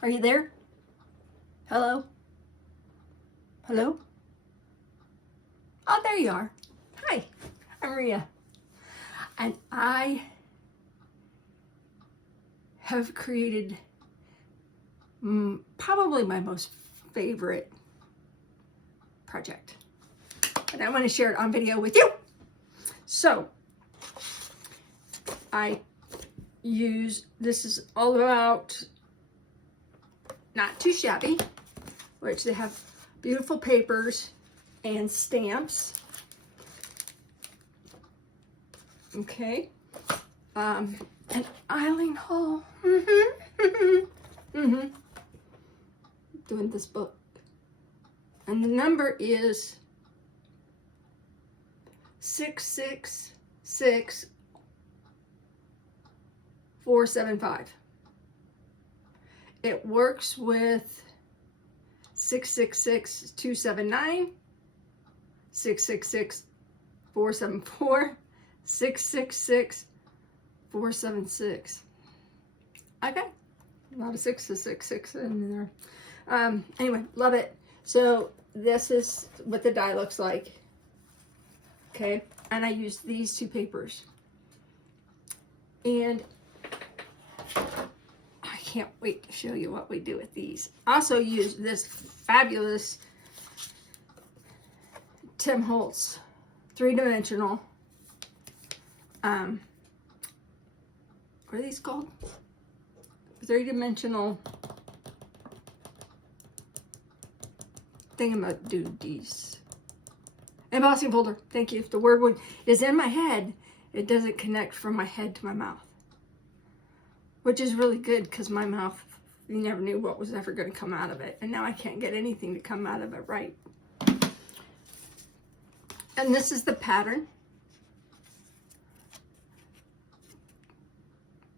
Are you there? Hello? Hello? Oh, there you are. Hi, I'm Rhea. And I have created probably my most favorite project. And I want to share it on video with you. So, this is all about Not2Shabby, which they have beautiful papers and stamps. Okay. And Eileen Hull. Doing this book. And the number is 666475. It works with 666-279, 666-474, 666-476. Okay, a lot of 666 in there. Anyway, love it. So this is what the die looks like. Okay, and I used these two papers. And I can't wait to show you what we do with these. I also use this fabulous Tim Holtz 3-dimensional, what are these called? 3-dimensional thingamadoodies. Embossing folder. Thank you. If the word is in my head, it doesn't connect from my head to my mouth. Which is really good because my mouth, you never knew what was ever going to come out of it. And now I can't get anything to come out of it right. And this is the pattern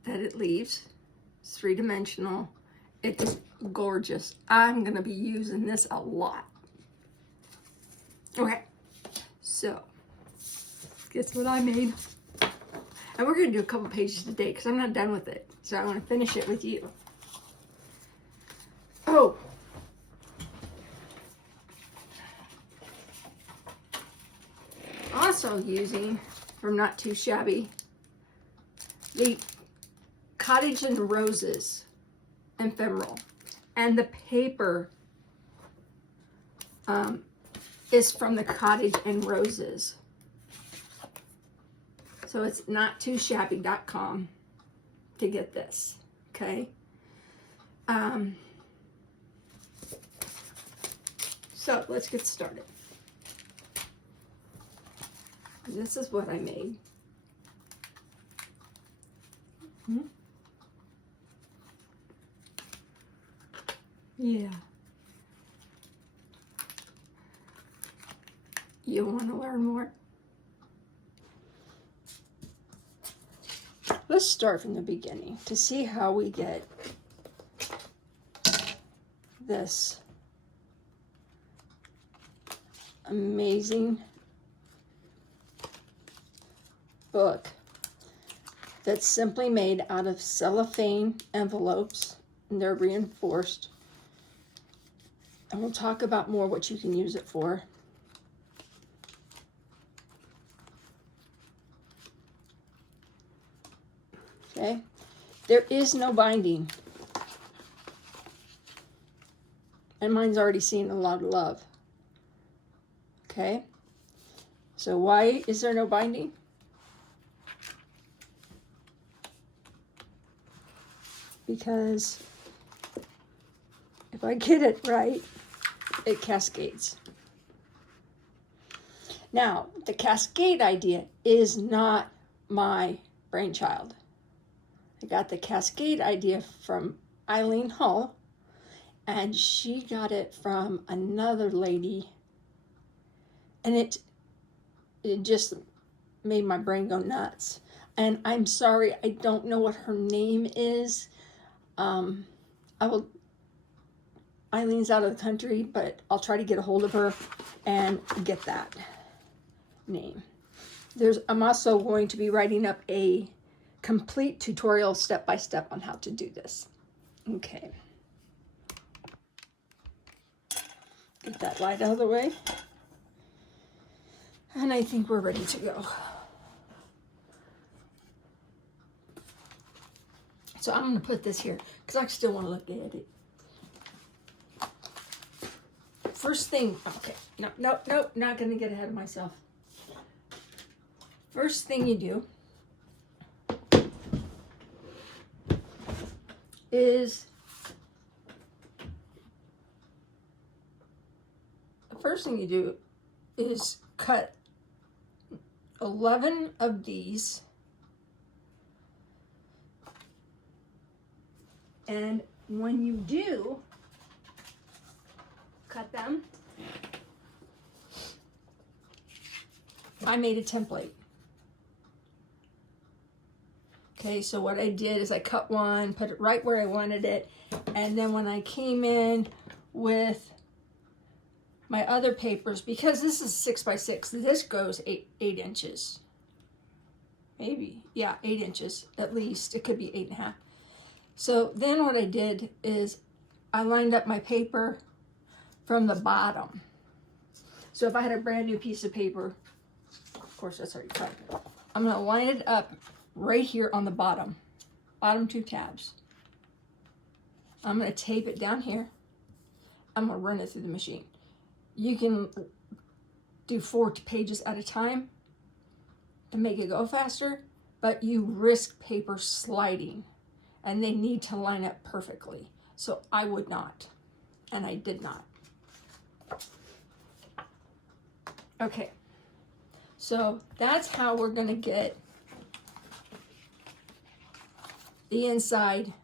that it leaves. It's 3-dimensional. It's gorgeous. I'm going to be using this a lot. Okay. So, guess what I made? And we're going to do a couple pages today because I'm not done with it. So I want to finish it with you. Oh. Also using, from Not2Shabby, the Cottage and Roses ephemeral. And the paper is from the Cottage and Roses. So it's Not2Shabby.com to get this, okay? So let's get started. This is what I made. Yeah. You want to learn more? Let's start from the beginning to see how we get this amazing book that's simply made out of cellophane envelopes, and they're reinforced. And we'll talk about more what you can use it for. Okay, there is no binding. And mine's already seen a lot of love. Okay, so why is there no binding? Because if I get it right, it cascades. Now, the cascade idea is not my brainchild. I got the cascade idea from Eileen Hull, and she got it from another lady, and it just made my brain go nuts. And I'm sorry, I don't know what her name is. Eileen's out of the country, but I'll try to get a hold of her and get that name. I'm also going to be writing up a complete tutorial step-by-step on how to do this. Okay. Get that light out of the way. And I think we're ready to go. So I'm going to put this here because I still want to look at it. First thing, okay, no, not going to get ahead of myself. First thing you do is, cut 11 of these, and when you do cut them, I made a template. Okay, so what I did is I cut one, put it right where I wanted it, and then when I came in with my other papers, because this is 6 by 6, this goes 8 inches. Maybe, yeah, 8 inches at least. It could be 8.5. So then what I did is I lined up my paper from the bottom. So if I had a brand new piece of paper, of course that's already cut, I'm gonna line it up right here on the bottom 2 tabs. I'm gonna tape it down here. I'm gonna run it through the machine. You can do 4 pages at a time to make it go faster, but you risk paper sliding and they need to line up perfectly. So I would not, and I did not. Okay, so that's how we're gonna get the inside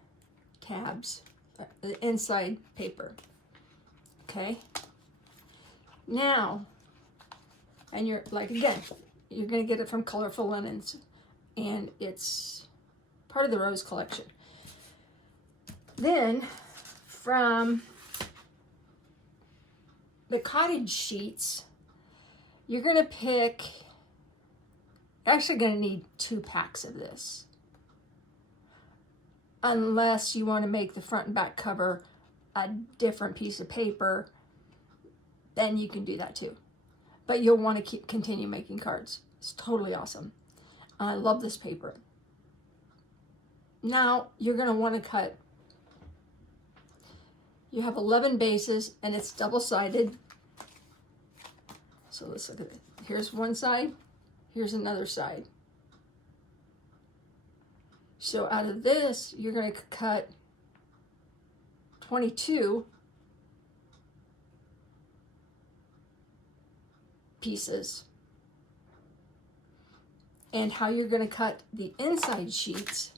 tabs, the inside paper, okay? Now, and you're like, again, you're gonna get it from Colorful Linens, and it's part of the Rose collection. Then, from the cottage sheets, you're gonna pick, you're actually gonna need 2 packs of this. Unless you wanna make the front and back cover a different piece of paper, then you can do that too. But you'll want to continue making cards. It's totally awesome. I love this paper. Now you're going to want to cut. You have 11 bases and it's double-sided. So let's look at it. Here's one side. Here's another side. So out of this, you're going to cut 22 pieces. And how you're going to cut the inside sheets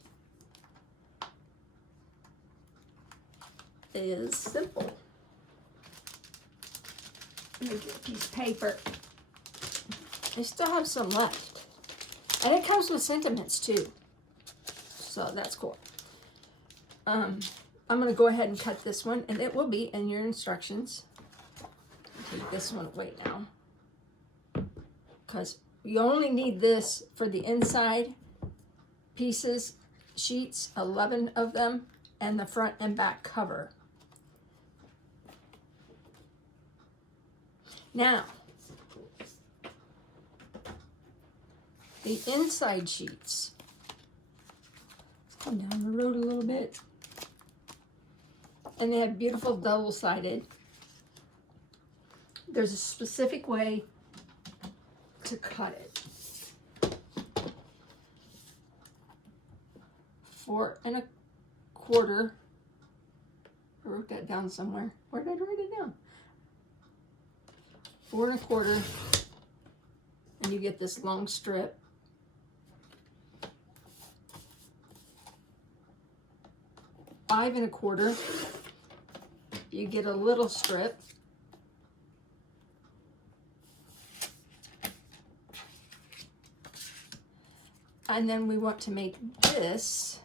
is simple. Let me get a piece of paper. I still have some left. And it comes with sentiments too. So that's cool. I'm going to go ahead and cut this one, and it will be in your instructions. Take this one away now, because you only need this for the inside pieces, sheets, 11 of them, and the front and back cover. Now, the inside sheets. Let's come down the road a little bit. And they have beautiful double-sided. There's a specific way to cut it. 4 1/4. I wrote that down somewhere. Where did I write it down? 4 1/4, and you get this long strip. 5 1/4, you get a little strip. And then we want to make this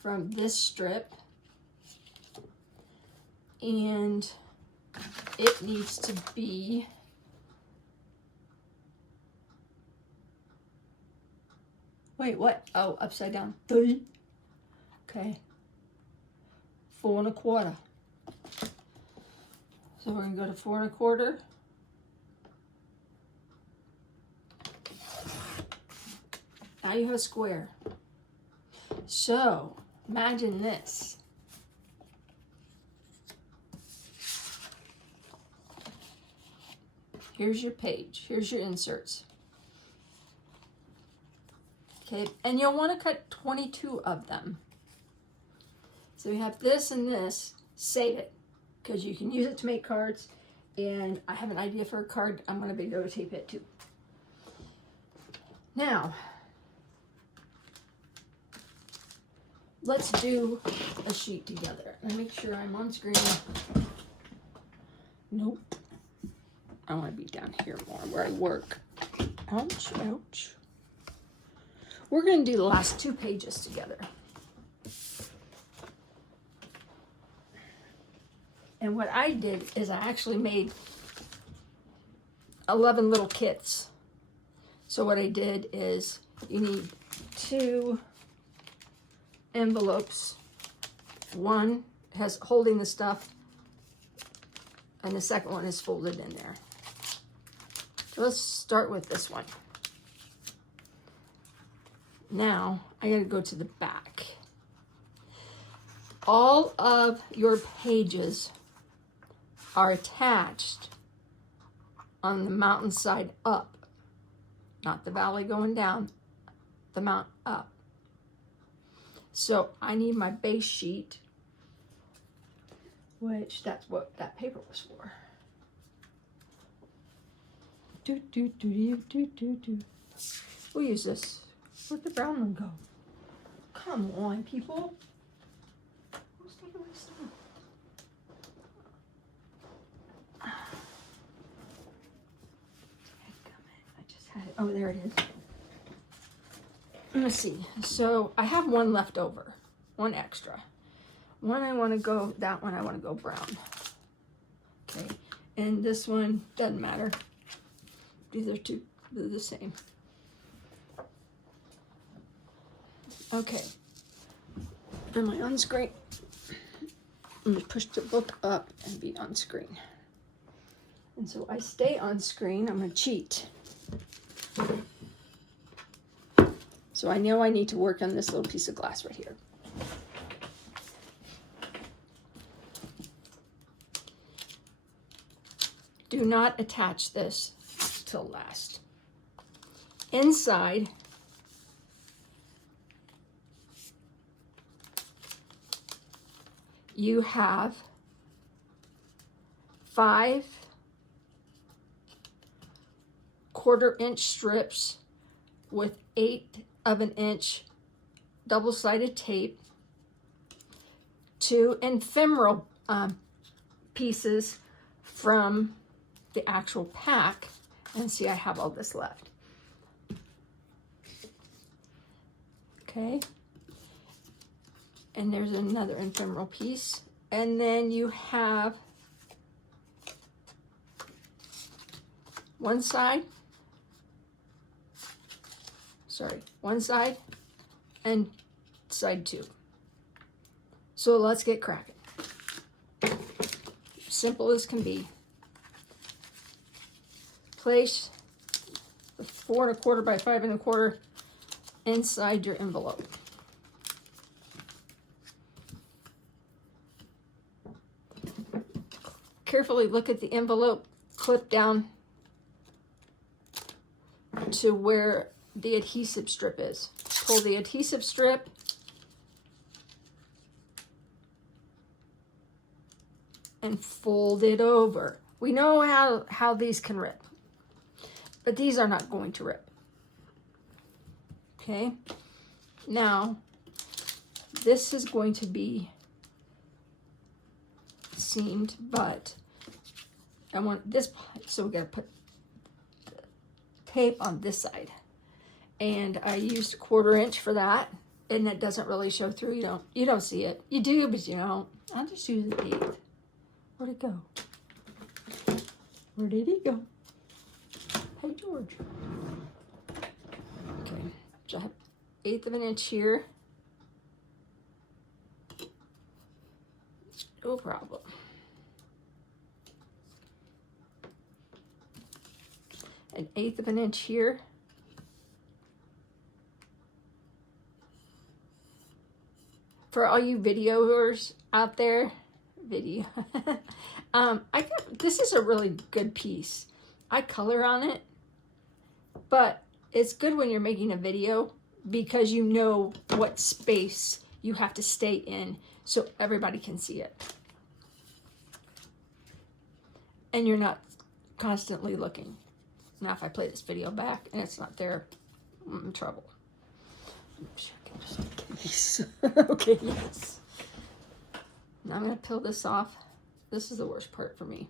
from this strip, and it needs to be wait, what? Oh, upside down. 3. Okay. 4 1/4. So we're going to go to 4 1/4. Now you have a square. So imagine this. Here's your page. Here's your inserts. Okay, and you'll want to cut 22 of them. So you have this and this. Save it, because you can use it to make cards. And I have an idea for a card. I'm going to videotape it too. Now, let's do a sheet together. Let me make sure I'm on screen. Nope. I want to be down here more where I work. Ouch, ouch. We're going to do the last 2 pages together. And what I did is I actually made 11 little kits. So what I did is you need 2 envelopes. One has holding the stuff, and the second one is folded in there. So let's start with this one. Now I gotta go to the back. All of your pages are attached on the mountainside up, not the valley going down, the mount up. So I need my base sheet, which that's what that paper was for. We'll use this. Where'd the brown one go? Come on, people. Who's taking my stuff? I just had it. Oh, there it is. Let's see. So I have one left over, one extra. One I want to go, that one I want to go brown. Okay. And this one doesn't matter. These are two, they're the same. Okay. Am I on screen? I'm going to push the book up and be on screen. And so I stay on screen. I'm going to cheat. So I know I need to work on this little piece of glass right here. Do not attach this till last. Inside, you have 5 1/4-inch strips with 1/8 of an inch double-sided tape, 2 ephemeral pieces from the actual pack, and see, I have all this left. Okay, and there's another ephemeral piece, and then you have one side and side 2. So let's get cracking. Simple as can be. Place the 4 1/4 by 5 1/4 inside your envelope. Carefully look at the envelope, clip down to where the adhesive strip is. Pull the adhesive strip and fold it over. We know how these can rip, but these are not going to rip. Okay, now this is going to be seamed, but I want this, so we gotta put tape on this side. And I used 1/4 inch for that, and it doesn't really show through. You don't see it. You do, but you don't. I'll just use the 1/8. Where'd it go? Where did he go? Hey, George. Okay, so I have 1/8 of an inch here. No problem. 1/8 of an inch here. For all you videoers out there, this is a really good piece. I color on it, but it's good when you're making a video because you know what space you have to stay in so everybody can see it. And you're not constantly looking. Now, if I play this video back and it's not there, I'm in trouble. I'm sure I can just in case. Okay, yes. Now I'm going to peel this off. This is the worst part for me.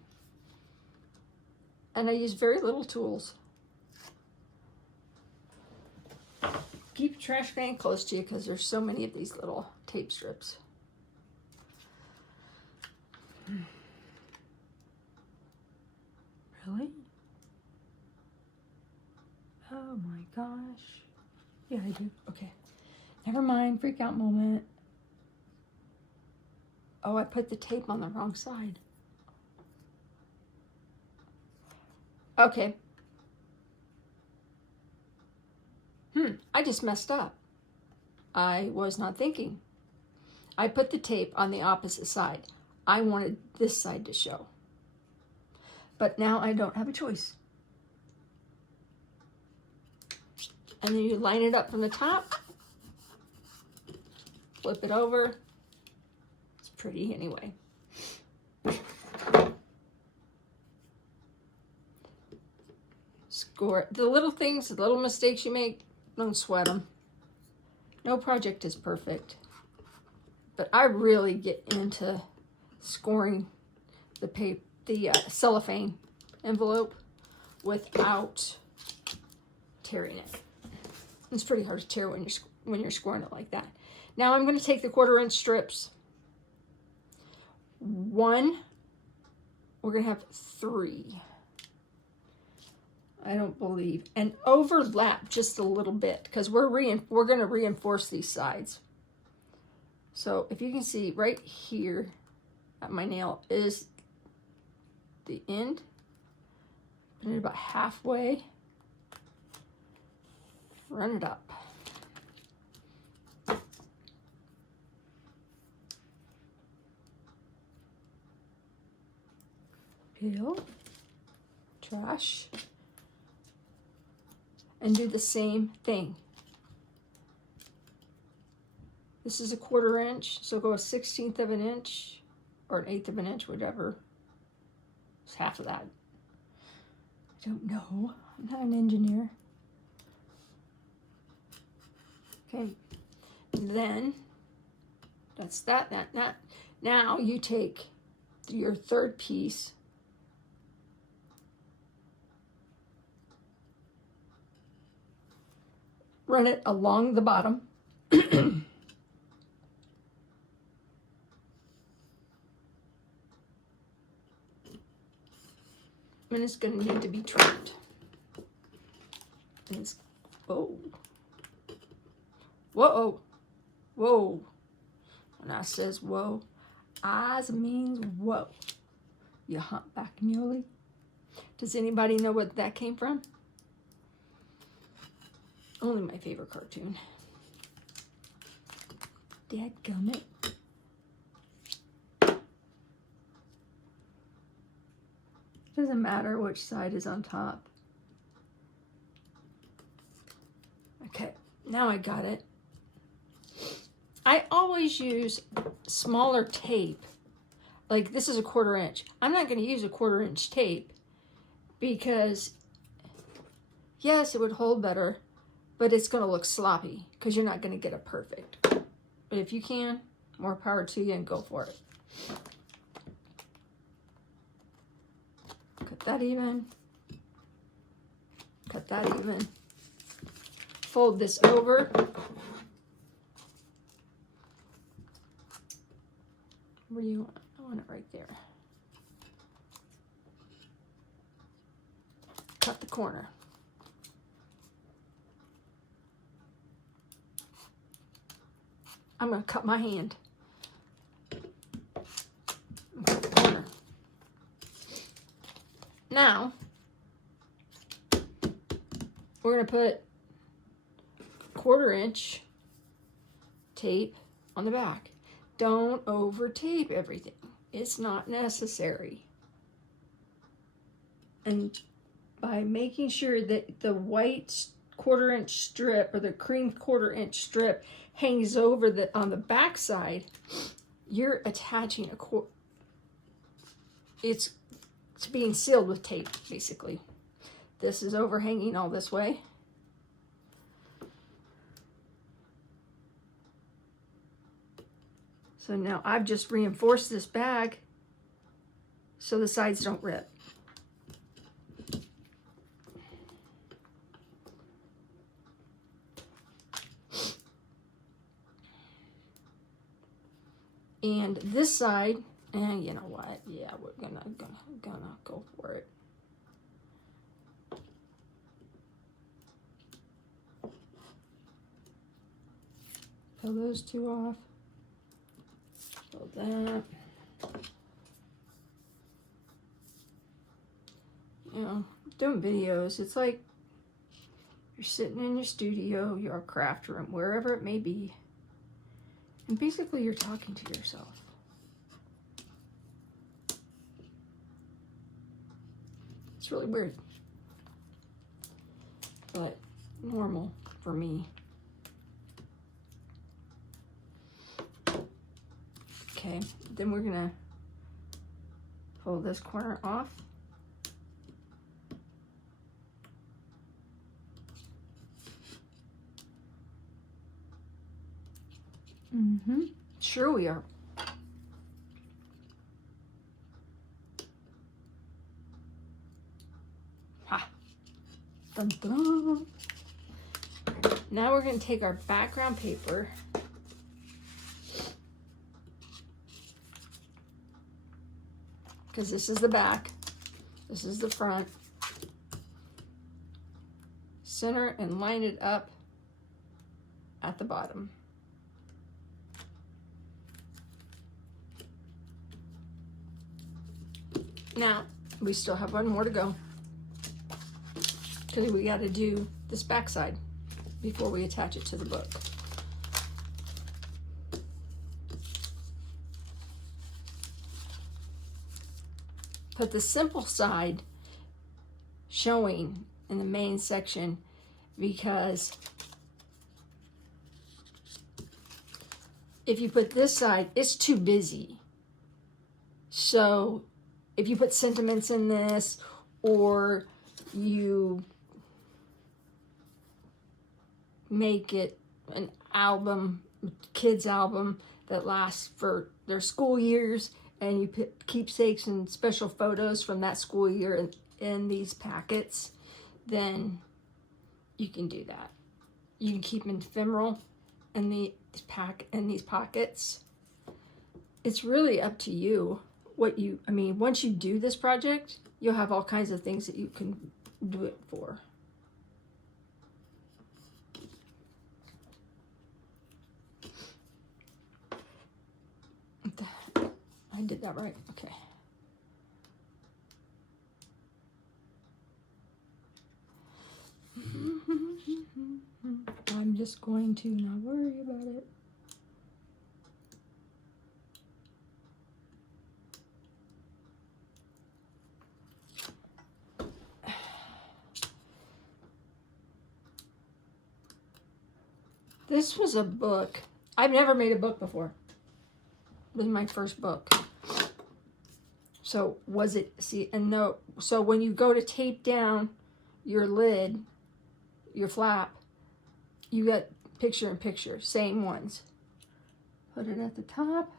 And I use very little tools. Keep your trash can close to you because there's so many of these little tape strips. Really? Oh my gosh. Yeah, I do. Okay. Never mind. Freak out moment. Oh, I put the tape on the wrong side. Okay. I just messed up. I was not thinking. I put the tape on the opposite side. I wanted this side to show. But now I don't have a choice. And then you line it up from the top. Flip it over. It's pretty anyway. Score the little things, the little mistakes you make, don't sweat them. No project is perfect. But I really get into scoring the cellophane envelope without tearing it. It's pretty hard to tear when you're scoring it like that. Now I'm going to take the 1/4 inch strips. We're going to have 3. I don't believe, and overlap just a little bit because we're going to reinforce these sides. So if you can see right here at my nail is the end, and about halfway, run it up. Peel, trash. And do the same thing. This is a 1/4 inch, so go a 1/16 of an inch or an 1/8 of an inch, whatever. It's half of that. I don't know. I'm not an engineer. Okay. Then that's that. Now you take your 3rd piece. Run it along the bottom. And it's going to need to be trimmed. And it's, whoa. Whoa. Whoa. When I says whoa, eyes means whoa. You humpback muley. Does anybody know what that came from? Only my favorite cartoon. Dadgummit. Doesn't matter which side is on top. Okay, now I got it. I always use smaller tape. Like this is a 1/4 inch. I'm not going to use a 1/4 inch tape because yes, it would hold better. But it's going to look sloppy because you're not going to get it perfect. But if you can, more power to you and go for it. Cut that even. Cut that even. Fold this over. Where do you want it? I want it right there. Cut the corner. I'm going to cut my hand. Cut the corner. Now, we're going to put 1/4 inch tape on the back. Don't over tape everything. It's not necessary. And by making sure that the white 1/4 inch strip or the cream 1/4 inch strip hangs over on the back side, you're attaching it's being sealed with tape, basically. This is overhanging all this way. So now I've just reinforced this bag so the sides don't rip. And this side, and you know what? Yeah, we're gonna go for it. Pull those two off. Pull that. You know, doing videos, it's like you're sitting in your studio, your craft room, wherever it may be, and basically you're talking to yourself. It's really weird, but normal for me. Okay, then we're gonna pull this corner off. Sure we are. Ha! Dun dun! Now we're going to take our background paper because this is the back, this is the front. Center and line it up at the bottom. Now, we still have one more to go because we got to do this back side before we attach it to the book. Put the simple side showing in the main section because if you put this side, it's too busy. So if you put sentiments in this, or you make it an album, kids album that lasts for their school years, and you put keepsakes and special photos from that school year in these packets, then you can do that. You can keep them ephemeral in these pockets. It's really up to you. Once you do this project, you'll have all kinds of things that you can do it for. I did that right, okay. I'm just going to not worry about it. This was a book. I've never made a book before. It was my first book. So so when you go to tape down your lid, your flap, you got picture in picture, same ones. Put it at the top,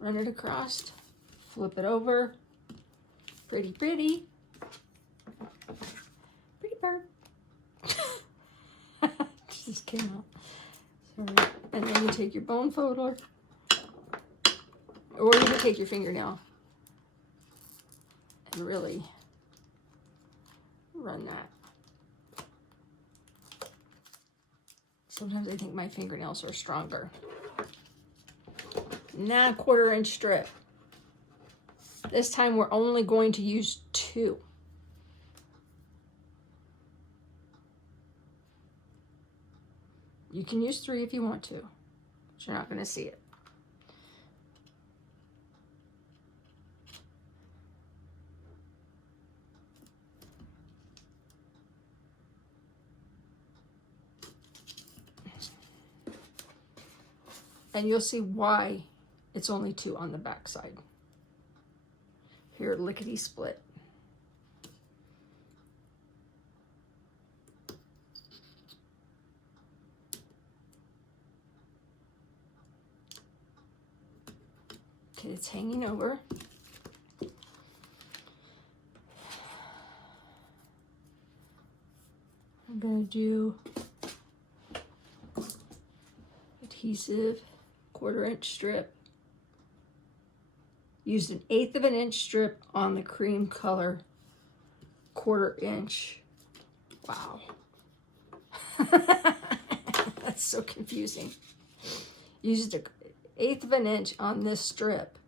run it across, flip it over. Pretty, pretty. Pretty bird. Just came out. Sorry. And then you take your bone folder, or you can take your fingernail and really run that. Sometimes I think my fingernails are stronger. Now 1/4 inch strip. This time we're only going to use 2. You can use 3 if you want to, but you're not going to see it. And you'll see why it's only 2 on the back side. Here, lickety split. Okay, it's hanging over. I'm gonna do adhesive, 1/4 inch strip. Used 1/8 of an inch strip on the cream color, 1/4 inch. Wow. That's so confusing. Used 1/8 of an inch on this strip,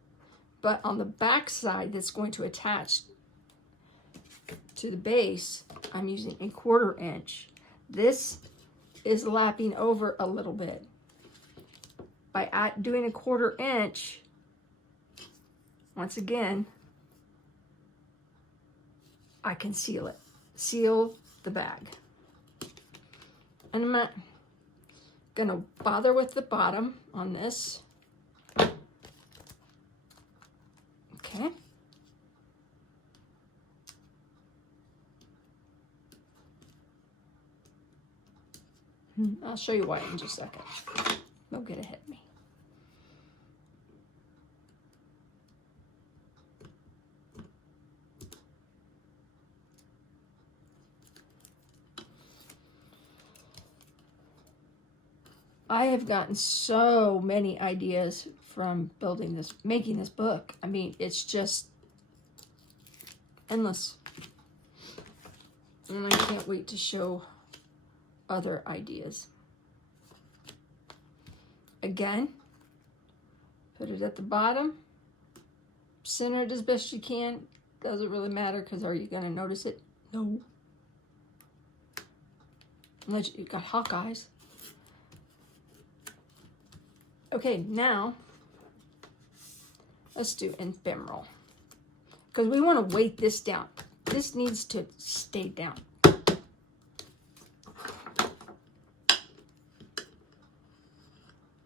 but on the back side that's going to attach to the base, I'm using 1/4 inch. This is lapping over a little bit. By doing 1/4 inch, once again, I can seal it. Seal the bag. And I'm not gonna bother with the bottom on this. Okay. I'll show you why in just a second. Don't get ahead of me. I have gotten so many ideas from making this book. I mean, it's just endless. And I can't wait to show other ideas. Again, put it at the bottom, center it as best you can. Doesn't really matter, because are you going to notice it? No. Unless you've got hawk eyes. Okay, now let's do ephemeral, because we want to weight this down. This needs to stay down.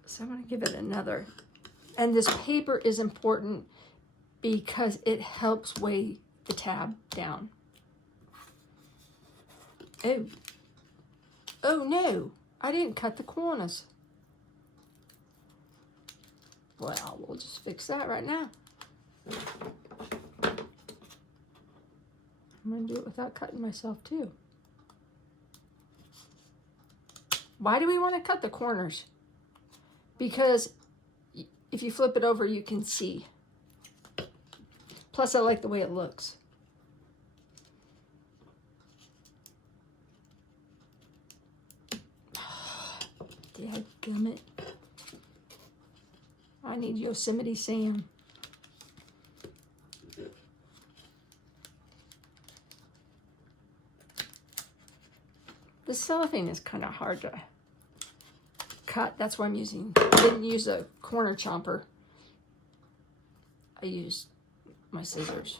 So I'm going to give it another. And this paper is important because it helps weigh the tab down. Oh. Oh no, I didn't cut the corners. Well, we'll just fix that right now. I'm going to do it without cutting myself too. Why do we want to cut the corners? Because if you flip it over, you can see. Plus, I like the way it looks. Dadgummit. I need Yosemite Sam. The cellophane is kind of hard to cut. That's why I'm using, I didn't use a corner chomper. I used my scissors.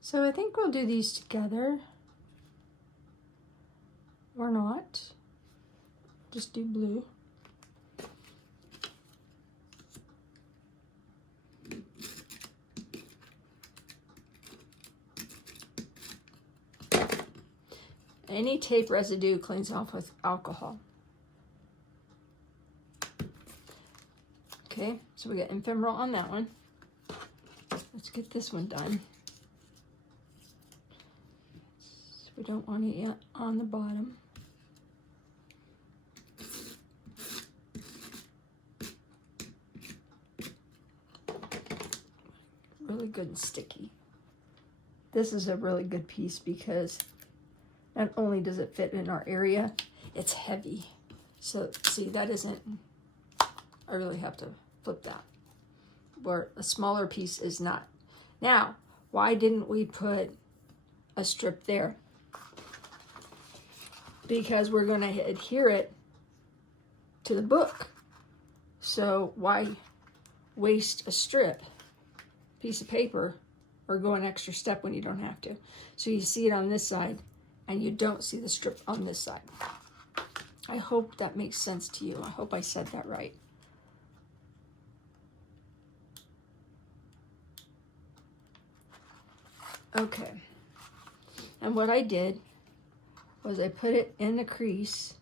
So I think we'll do these together. Or not. Just do blue. Any tape residue cleans off with alcohol. Okay, so we got ephemeral on that one. Let's get this one done. So we don't want it yet on the bottom. Really good and sticky. This is a really good piece because not only does it fit in our area, it's heavy. So see, that isn't, I really have to flip that. Where a smaller piece is not. Now, why didn't we put a strip there because we're going to adhere it to the book. So why waste a strip, piece of paper, or go an extra step when you don't have to? So you see it on this side and you don't see the strip on this side. I hope that makes sense to you. I hope I said that right. Okay. And what I did was I put it in the crease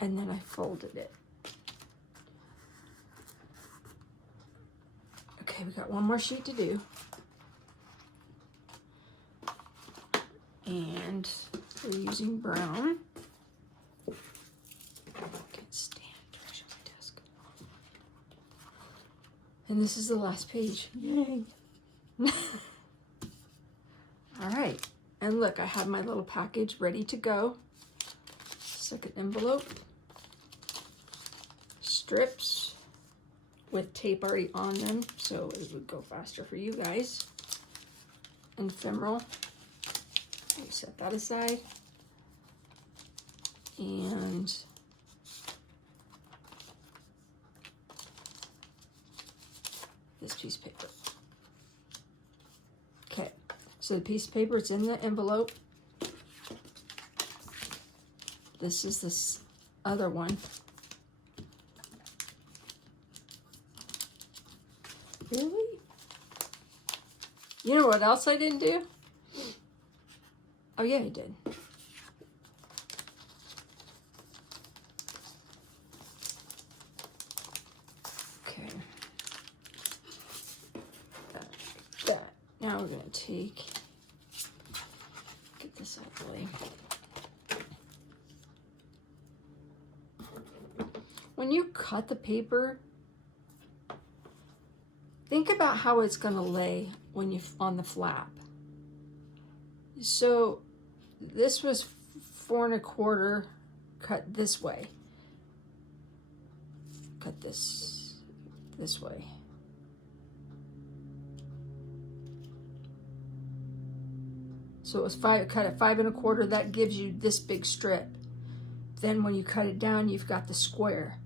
and then I folded it. Okay, we got one more sheet to do. And we're using brown. I can't stand trash on my desk. And this is the last page. Yay. All right. And look, I have my little package ready to go. Second envelope. Strips with tape already on them, so it would go faster for you guys. Ephemeral. We set that aside. And this piece of paper. Okay, so the piece of paper is in the envelope. This is this other one. Really? You know what else I didn't do? Oh yeah, I did. Okay. That. Now we're gonna get this out of the way. When you cut the paper, think about how it's going to lay when you on the flap. So this was 4 1/4 cut this way. Cut this way. So it was cut at 5 1/4. That gives you this big strip. Then when you cut it down, you've got the square.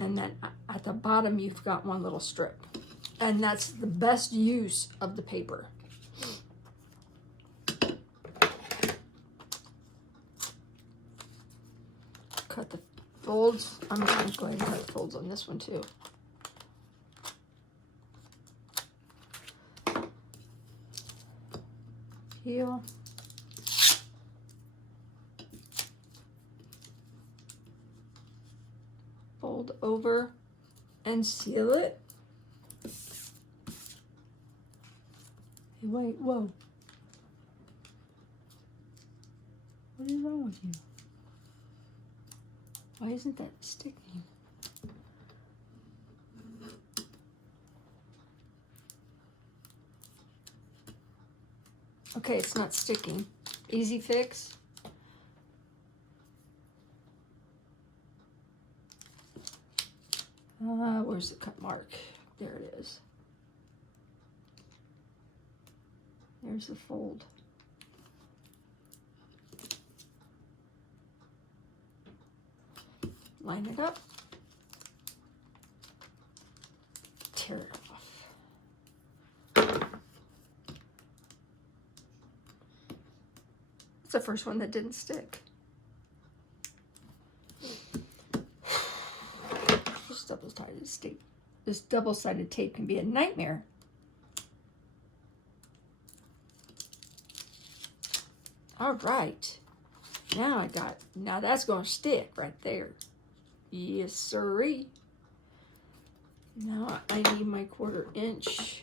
And then at the bottom, you've got one little strip. And that's the best use of the paper. Cut the folds. I'm going to go ahead and cut the folds on this one too. Peel. Fold over and seal it. Hey, wait, whoa. What is wrong with you? Why isn't that sticking? Okay, it's not sticking. Easy fix. Where's the cut mark? There it is. There's the fold. Line it up. Tear it off. It's the first one that didn't stick. This double-sided tape can be a nightmare. All right. Now that's going to stick right there. Yes, sirree. Now I need my 1/4 inch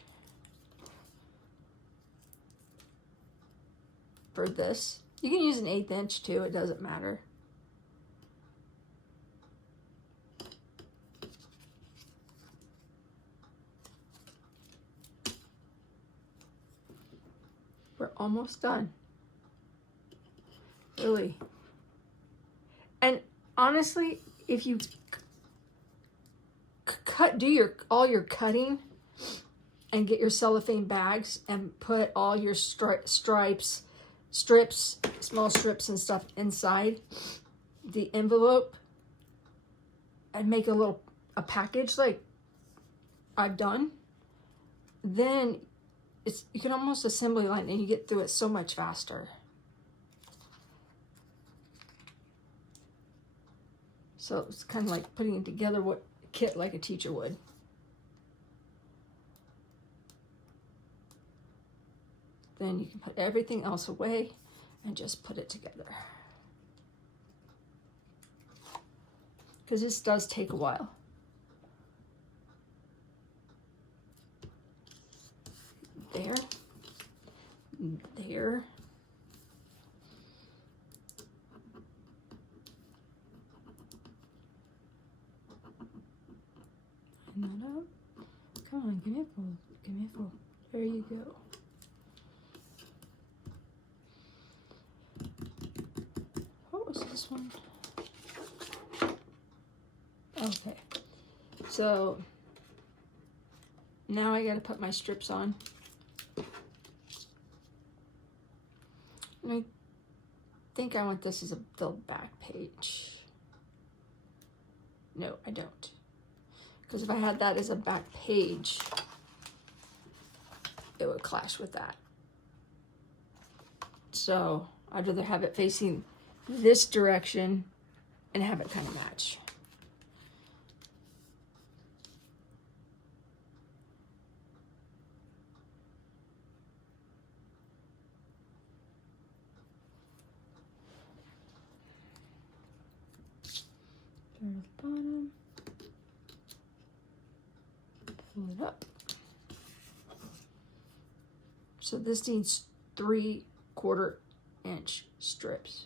for this. You can use an 1/8 inch too, it doesn't matter. We're almost done. Really. And honestly, if you do all your cutting and get your cellophane bags and put all your strips, small strips and stuff inside the envelope and make a package like I've done, then you can almost assembly line and you get through it so much faster. So it's kind of like putting together what kit like a teacher would. Then you can put everything else away and just put it together. Because this does take a while. There. There. Line that up. Come on, give me a fold. Give me a fold. There you go. What was this one? Okay. So now I gotta put my strips on. And I think I want this as the back page. No, I don't. Because if I had that as a back page, it would clash with that. So I'd rather have it facing this direction and have it kind of match. Start at the bottom. Pull it up. So this needs 3/4 inch strips.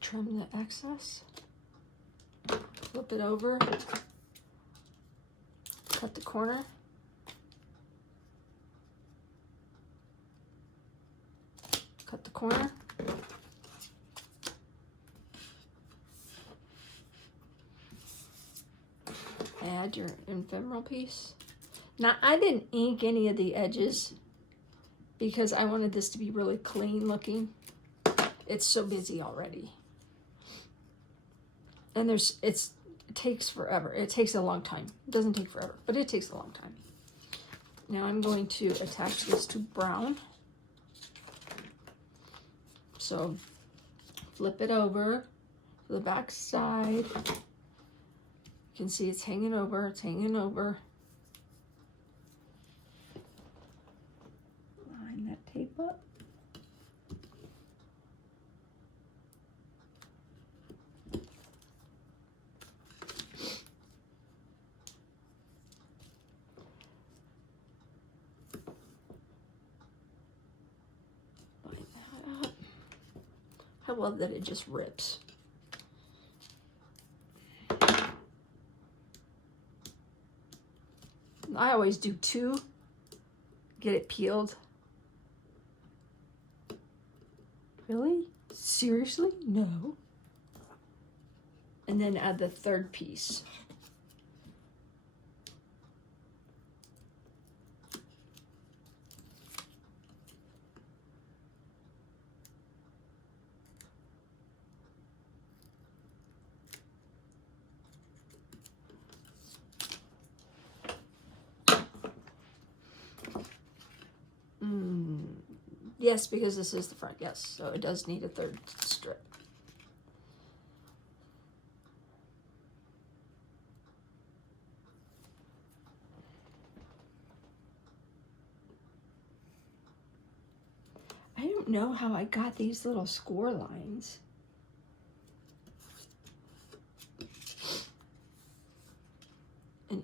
Trim the excess, flip it over, cut the corner, cut the corner, add your ephemeral piece. Now I didn't ink any of the edges because I wanted this to be really clean looking. It's so busy already. And it takes forever. It takes a long time. It doesn't take forever, but it takes a long time. Now I'm going to attach this to brown. So flip it over to the back side. You can see it's hanging over, it's hanging over. Line that tape up. I love that it just rips. I always do 2, get it peeled. Really? Seriously? No. And then add the 3rd piece. Yes, because this is the front, yes. So it does need a 3rd strip. I don't know how I got these little score lines.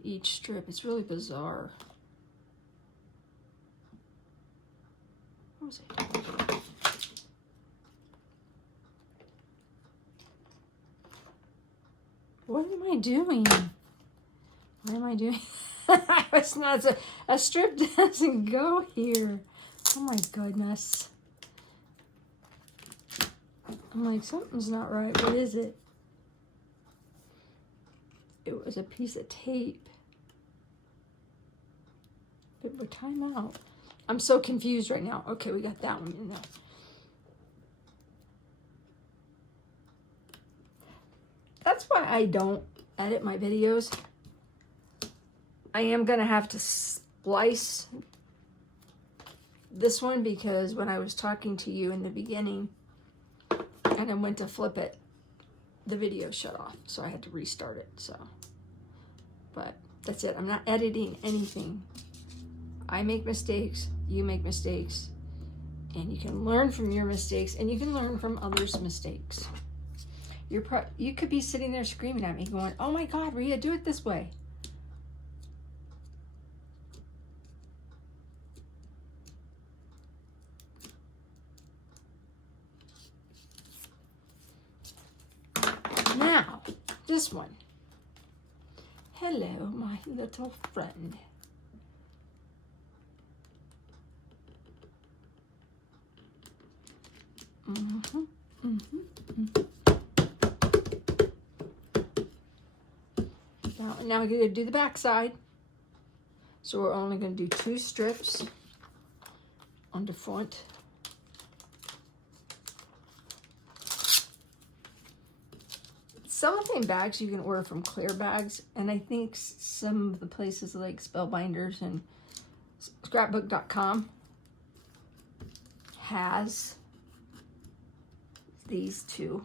each strip. It's really bizarre. What was I doing? What am I doing? What am I doing? It's not a strip doesn't go here. Oh my goodness. I'm like, something's not right. What is it? It was a piece of tape. But we're time out. I'm so confused right now. Okay, we got that one in there. That's why I don't edit my videos. I am going to have to splice this one because when I was talking to you in the beginning and I went to flip it, the video shut off. So I had to restart it. So, but that's it. I'm not editing anything. I make mistakes. You make mistakes. And you can learn from your mistakes and you can learn from others' mistakes. You could be sitting there screaming at me going, oh my God, Rhea, do it this way. Now, this one. Hello, my little friend. Now we're going to do the back side. So we're only going to do 2 strips on the front. Cellophane bags you can order from Clear Bags, and I think some of the places like Spellbinders and scrapbook.com has these 2.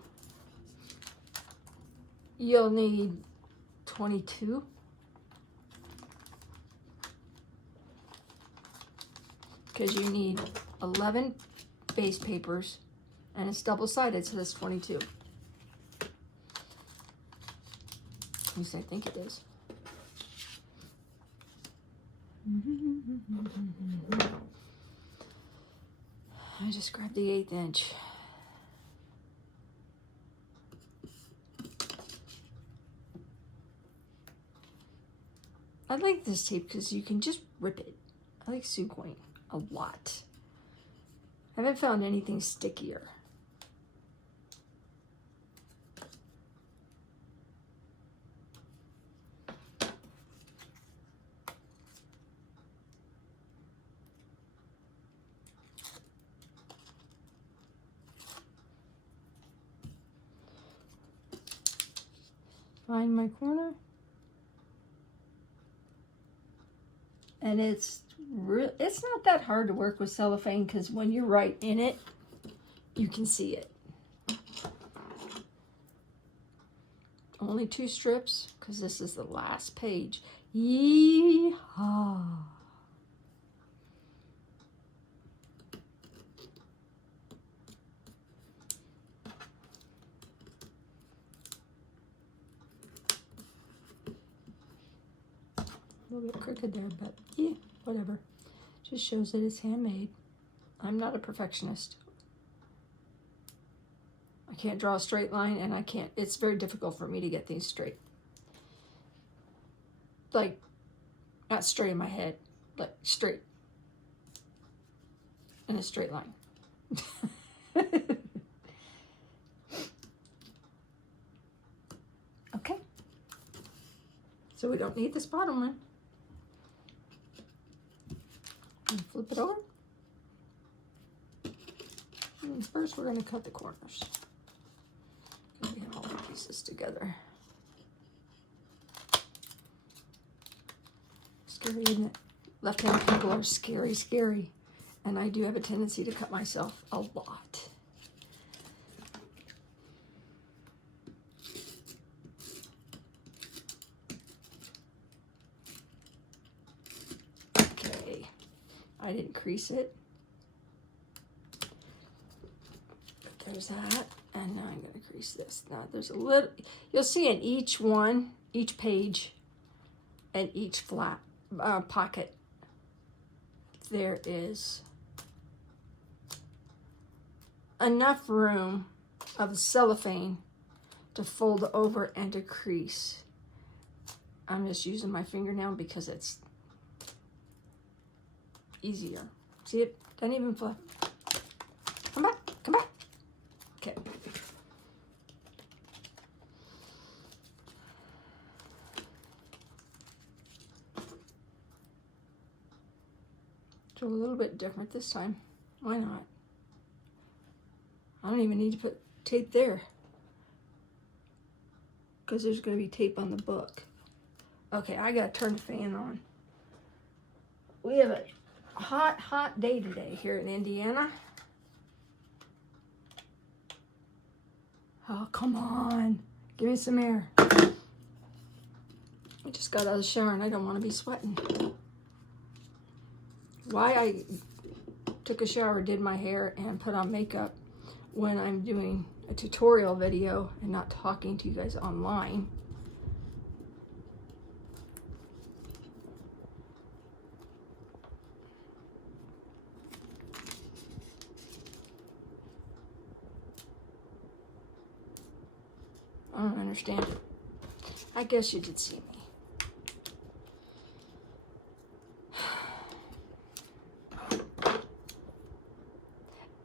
You'll need 22. Because you need 11 base papers, and it's double-sided, so that's 22. At least I think it is. I just grabbed the 1/8 inch. I like this tape because you can just rip it. I like Sucoin a lot. I haven't found anything stickier. Find my corner. And it's not that hard to work with cellophane because when you're right in it, you can see it. Only 2 strips because this is the last page. Yee-haw. A little bit crooked there, but yeah, whatever. Just shows that it's handmade. I'm not a perfectionist. I can't draw a straight line, and it's very difficult for me to get things straight. Like, not straight in my head, like straight. In a straight line. Okay. So we don't need this bottom one. And flip it over. And first we're going to cut the corners. Get all the pieces together. Scary, isn't it? Left-hand people are scary, scary. And I do have a tendency to cut myself a lot. Okay. I didn't crease it. But there's that. And now I'm going to crease this. Now there's a little, you'll see in each one, each page, in each flat pocket there is enough room of cellophane to fold over and to crease. I'm just using my fingernail because it's easier. See it? Doesn't even flip. Come back, come back. Okay. So a little bit different this time. Why not? I don't even need to put tape there because there's going to be tape on the book. Okay, I got to turn the fan on. We have a hot, hot day today here in Indiana. Oh, come on. Give me some air. I just got out of the shower and I don't want to be sweating. Why I took a shower, did my hair, and put on makeup when I'm doing a tutorial video and not talking to you guys online. I don't understand it. I guess you did see me.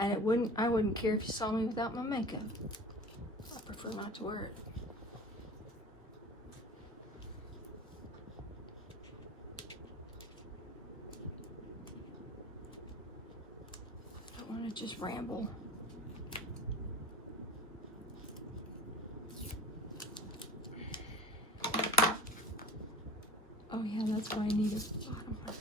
And I wouldn't care if you saw me without my makeup. I prefer not to wear it. I don't want to just ramble. Oh yeah, that's why I need a bottom part.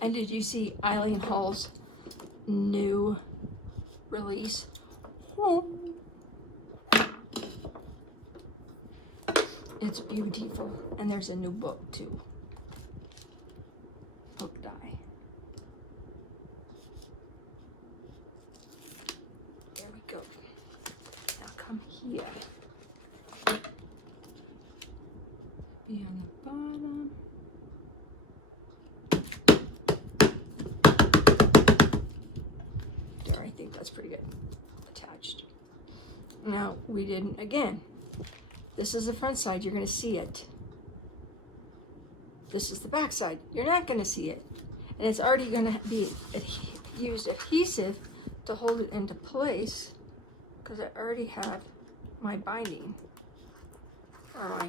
And did you see Eileen Hull's new release? Oh. It's beautiful. And there's a new book too. Book dye. There we go. Now come here. Be on the bottom. There, I think that's pretty good. Attached. Now, we didn't, again, this is the front side, you're going to see it. This is the back side, you're not going to see it. And it's already going to be used adhesive to hold it into place because I already have my binding. Or my,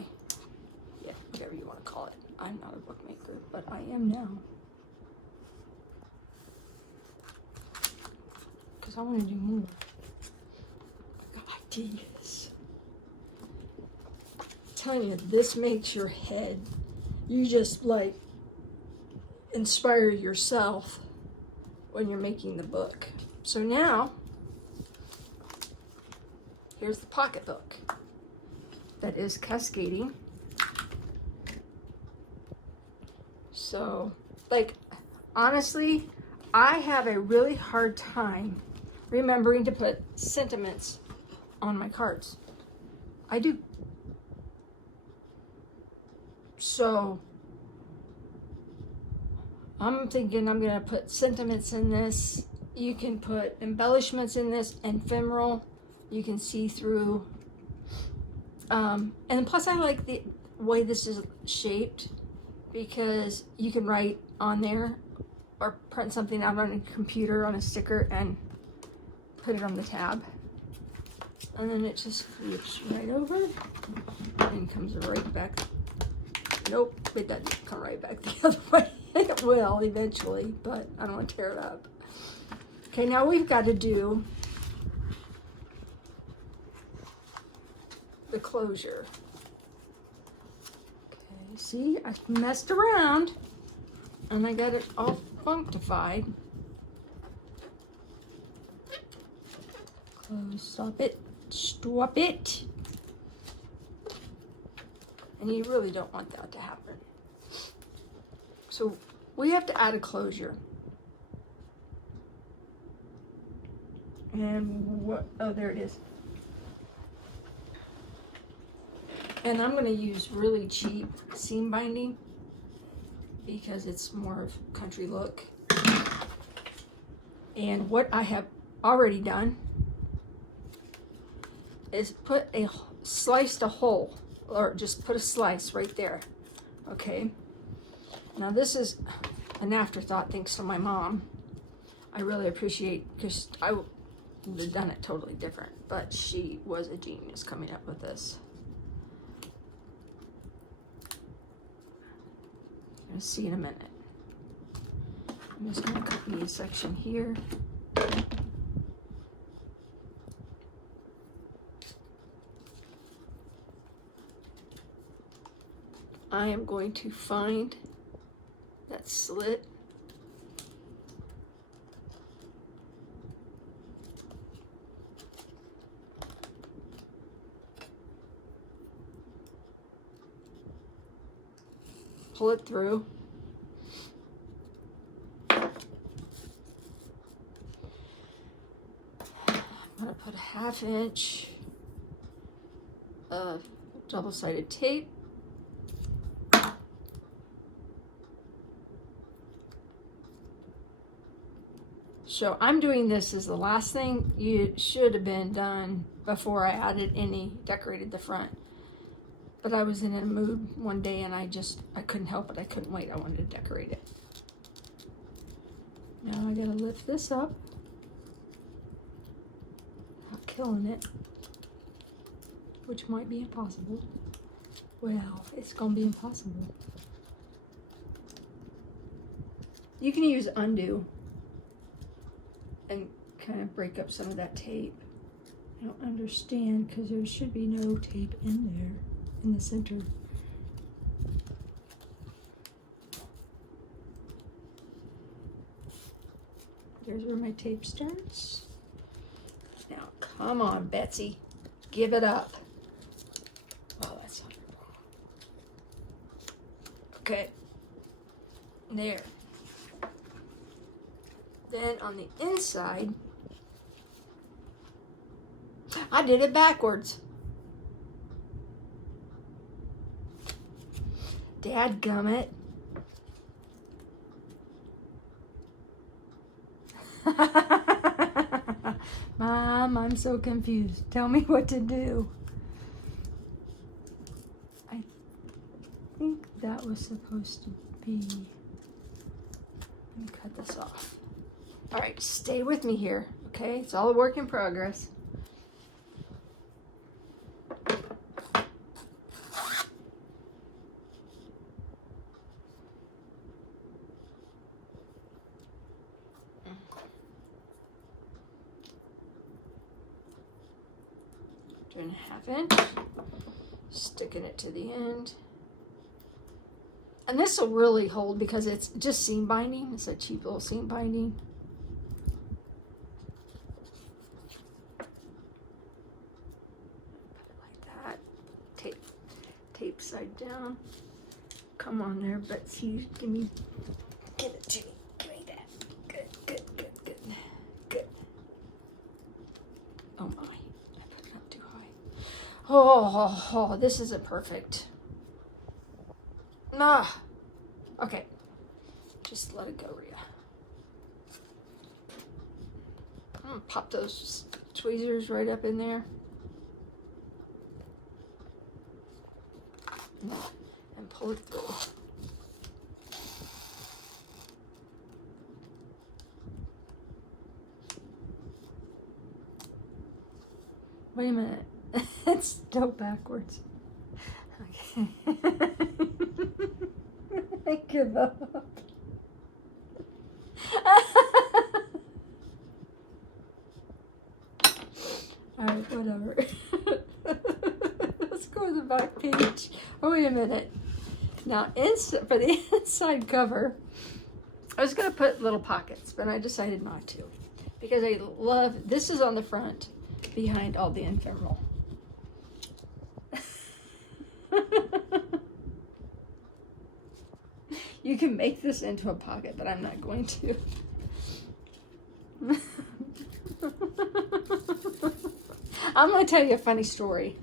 yeah, whatever you want to call it. I'm not a bookmaker, but I am now. Because I want to do more. I got ideas. I'm telling you, this makes your head, you just like inspire yourself when you're making the book. So now, here's the pocketbook that is cascading. So, like, honestly, I have a really hard time remembering to put sentiments on my cards. I do. So, I'm thinking I'm going to put sentiments in this. You can put embellishments in this, ephemeral. You can see through. And plus I like the way this is shaped because you can write on there or print something out on a computer on a sticker and put it on the tab. And then it just flips right over and comes right back. Nope, it doesn't come right back the other way. It will eventually, but I don't want to tear it up. Okay, now we've got to do the closure. Okay, see, I messed around and I got it all functified. Close, stop it, And you really don't want that to happen. So we have to add a closure. And what, oh, there it is. And I'm going to use really cheap seam binding because it's more of country look. And what I have already done is sliced a hole, or just put a slice right there. Okay. Now this is an afterthought thanks to my mom. I really appreciate, because I would have done it totally different, but she was a genius coming up with this. You'll see in a minute. I'm just going to cut me a section here. I am going to find that slit. Pull it through. I'm going to put a 1/2 inch of double-sided tape. So I'm doing this as the last thing. You should have been done before I added any, decorated the front. But I was in a mood one day and I couldn't help it. I couldn't wait. I wanted to decorate it. Now I gotta lift this up. Not killing it, which might be impossible. Well, it's gonna be impossible. You can use undo and kind of break up some of that tape. I don't understand because there should be no tape in there in the center. There's where my tape starts. Now, come on, Betsy. Give it up. Oh, that's not wrong. Okay. There. Then on the inside, I did it backwards. Dadgummit. Mom, I'm so confused. Tell me what to do. I think that was supposed to be... Let me cut this off. All right, stay with me here, okay? It's all a work in progress. Doing a 1/2 inch, sticking it to the end. And this will really hold because it's just seam binding. It's a cheap little seam binding. Tape side down. Come on there, Betsy. Give it to me. Give me that. Good. Oh my, I put it up too high. Oh, this isn't perfect. Nah. Okay. Just let it go, Rhea. I'm gonna pop those tweezers right up in there. And pull it through. Wait a minute. It's still backwards. Okay. I give up. Alright, whatever. Let's go to the back page. Oh, wait a minute. Now, for the inside cover, I was going to put little pockets, but I decided not to. Because I love, this is on the front, behind all the ephemeral. You can make this into a pocket, but I'm not going to. I'm going to tell you a funny story.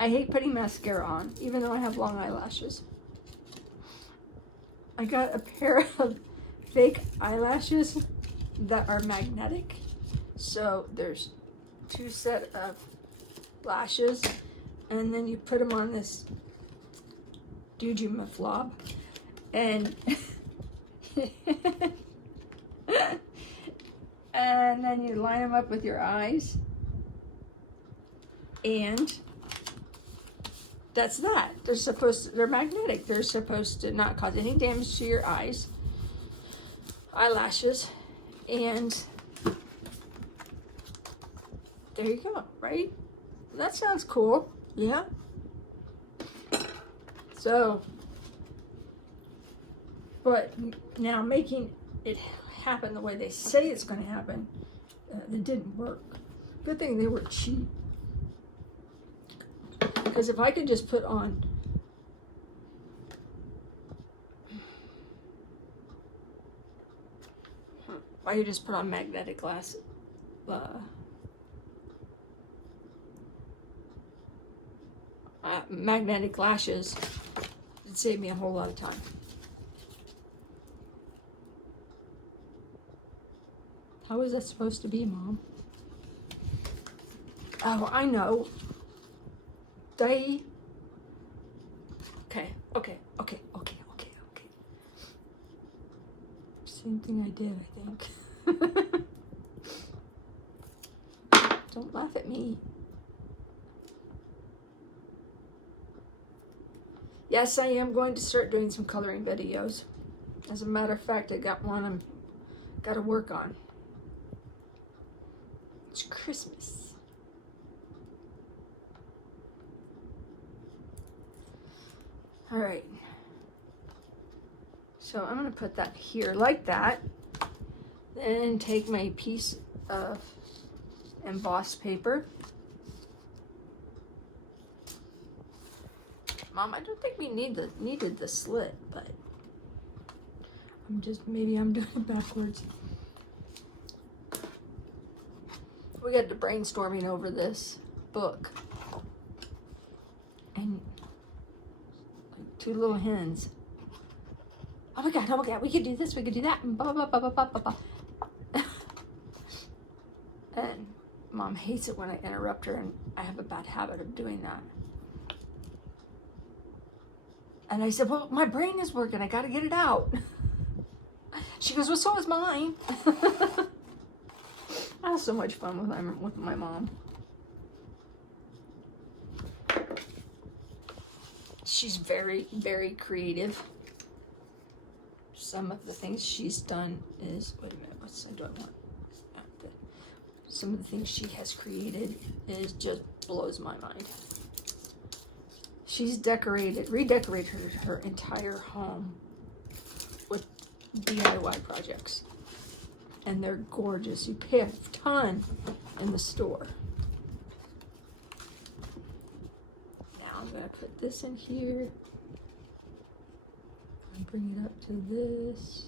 I hate putting mascara on, even though I have long eyelashes. I got a pair of fake eyelashes that are magnetic. So there's 2 set of lashes, and then you put them on this Dujumaflob, and and then you line them up with your eyes, and that's that. They're magnetic. They're supposed to not cause any damage to your eyelashes, and there you go, right? That sounds cool, yeah? So, but now making it happen the way they say it's going to happen, it didn't work. Good thing they were cheap. Because if I could just put on I could just put on magnetic glass magnetic lashes, it'd save me a whole lot of time. How is that supposed to be, Mom? Oh, I know. Okay. Same thing I did, I think. Don't laugh at me. Yes, I am going to start doing some coloring videos. As a matter of fact, I got one I'm got to work on. It's Christmas. All right. So I'm going to put that here like that. Then take my piece of embossed paper. Mom, I don't think we needed the slit, but maybe I'm doing it backwards. We got to brainstorming over this book. And like 2 little hens. Oh my god, we could do this, we could do that, and blah, blah, blah, blah, blah, blah, blah. And Mom hates it when I interrupt her, and I have a bad habit of doing that. And I said, well, my brain is working, I gotta get it out. She goes, well, so is mine. I have so much fun with my mom. She's very, very creative. Some of the things she's done is, wait a minute, what side do I want? Some of the things she has created is just blows my mind. She's redecorated her entire home with DIY projects. And they're gorgeous. You pay a ton in the store. Now I'm going to put this in here. And bring it up to this.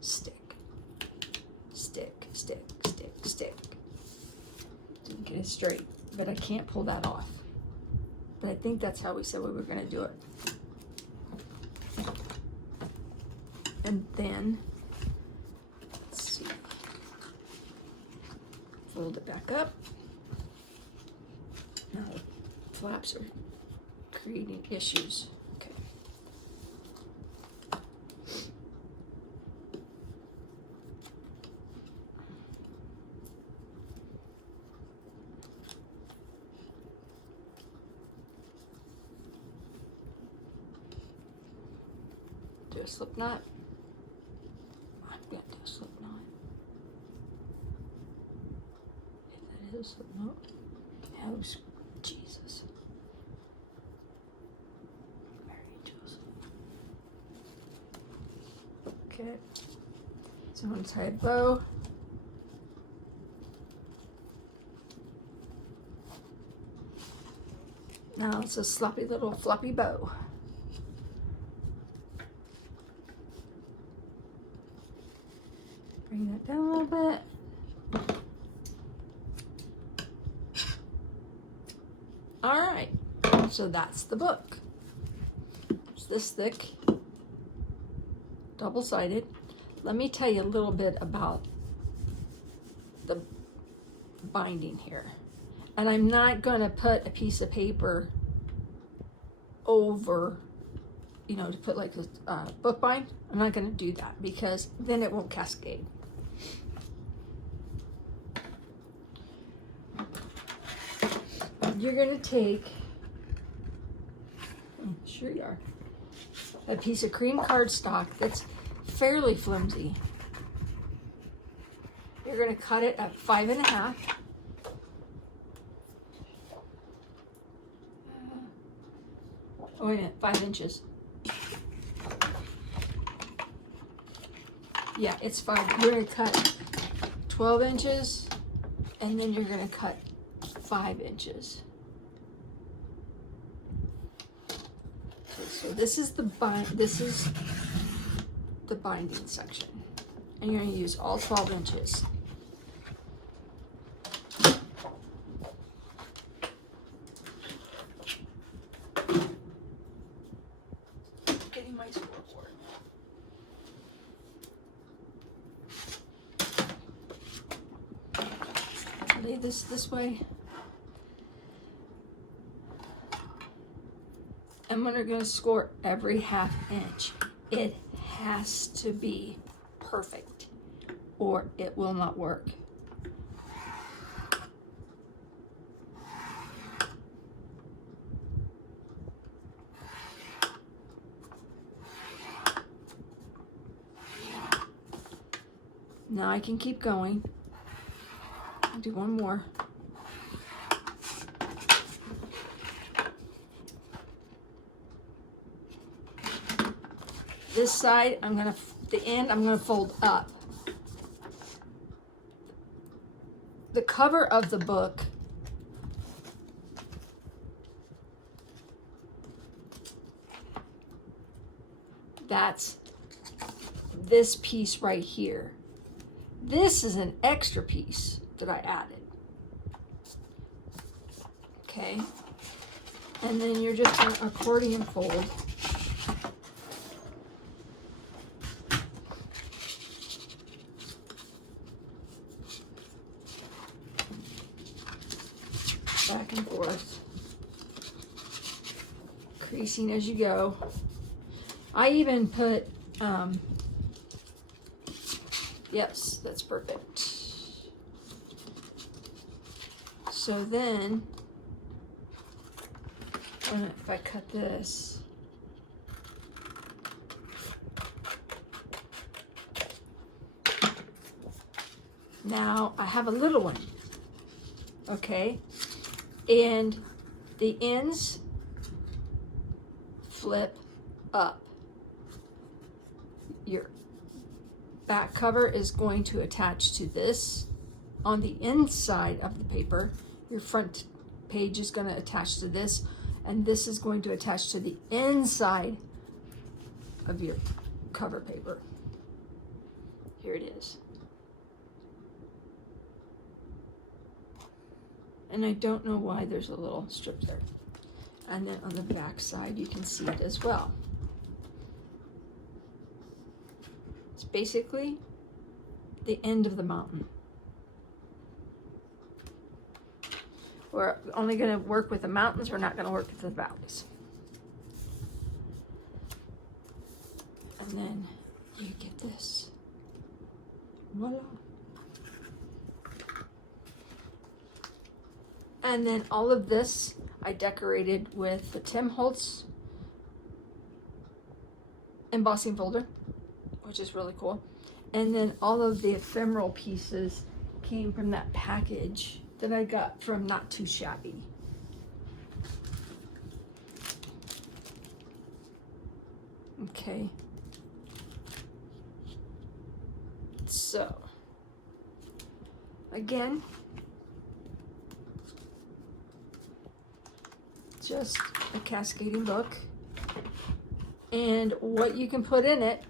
Stick. Stick, stick, stick, stick. Didn't get it straight, but I can't pull that off. But I think that's how we said we were going to do it. And then, let's see, fold it back up. Now the flaps are creating issues. Okay. Do a slip knot. I'm going to do a slip knot. If that is a slip knot. Oh, Jesus. Mary Joseph. Okay. So I'm going to tie a bow. Now it's a sloppy little floppy bow. down a little bit. All right, so that's the book. It's this thick, double-sided. Let me tell you a little bit about the binding here. And I'm not going to put a piece of paper over, you know, to put like a book bind. I'm not going to do that because then it won't cascade. You're going to take, sure you are, a piece of cream cardstock that's fairly flimsy. You're going to cut it at 5.5. Oh, wait a minute, 5 inches. Yeah, it's 5. You're going to cut 12 inches, and then you're going to cut 5 inches. Okay, so this is the binding section, and you're going to use all 12 inches. Getting my scoreboard. Lay this way. I'm going to score every ½ inch. It has to be perfect or it will not work. Now I can keep going. I'll do one more. This side, the end, I'm gonna fold up. The cover of the book that's this piece right here. This is an extra piece that I added. Okay, and then you're just gonna accordion fold. Back and forth, creasing as you go. I even put, yes, that's perfect. So then, if I cut this, now I have a little one, okay? And the ends flip up. Your back cover is going to attach to this on the inside of the paper. Your front page is going to attach to this, and this is going to attach to the inside of your cover paper. Here it is. And I don't know why there's a little strip there. And then on the back side, you can see it as well. It's basically the end of the mountain. We're only going to work with the mountains. We're not going to work with the valleys. And then you get this. Voila. And then all of this I decorated with the Tim Holtz embossing folder, which is really cool. And then all of the ephemeral pieces came from that package that I got from Not2Shabby. Okay. So, again, just a cascading book, and what you can put in it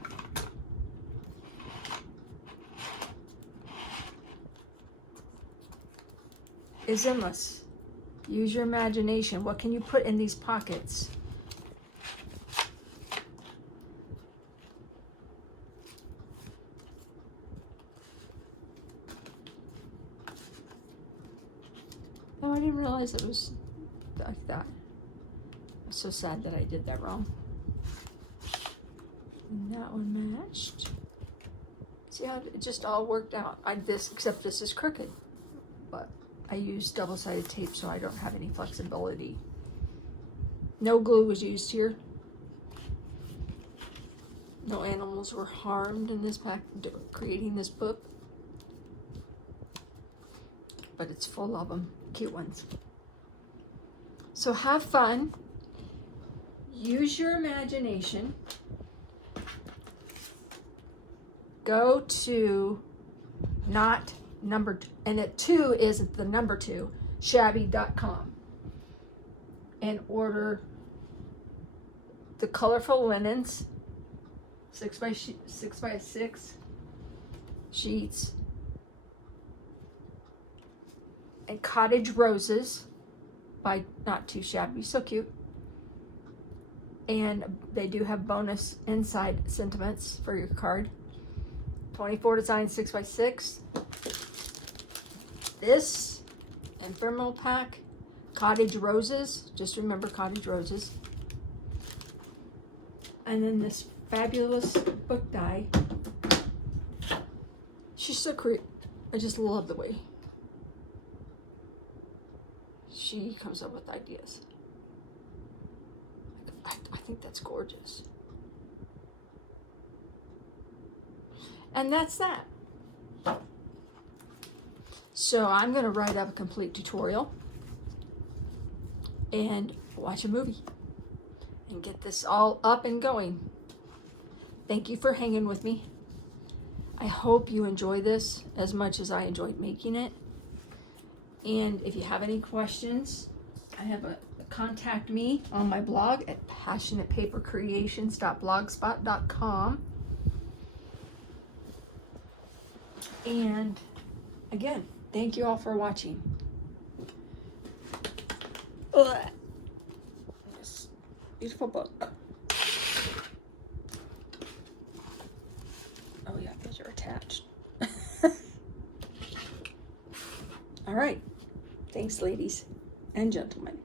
is endless. Use your imagination. What can you put in these pockets? Oh, I didn't realize it was like that. I'm so sad that I did that wrong. And that one matched. See how it just all worked out? Except this is crooked. But I used double-sided tape so I don't have any flexibility. No glue was used here. No animals were harmed in this pack, creating this book. But it's full of them, cute ones. So have fun. Use your imagination. Go to and at 2 is the number 2, shabby.com, and order the colorful linens, 6x6 sheets, and cottage roses by Not2Shabby, so cute. And they do have bonus inside sentiments for your card. 24 designs, 6x6. This ephemeral pack, cottage roses. Just remember cottage roses. And then this fabulous book die. She's so cute. I just love the way she comes up with ideas. I think that's gorgeous. And that's that. So I'm going to write up a complete tutorial and watch a movie and get this all up and going. Thank you for hanging with me. I hope you enjoy this as much as I enjoyed making it. And if you have any questions, I have a contact me on my blog at passionatepapercreations.blogspot.com. And again, thank you all for watching. This beautiful book. Oh yeah, those are attached. All right. Thanks, ladies and gentlemen.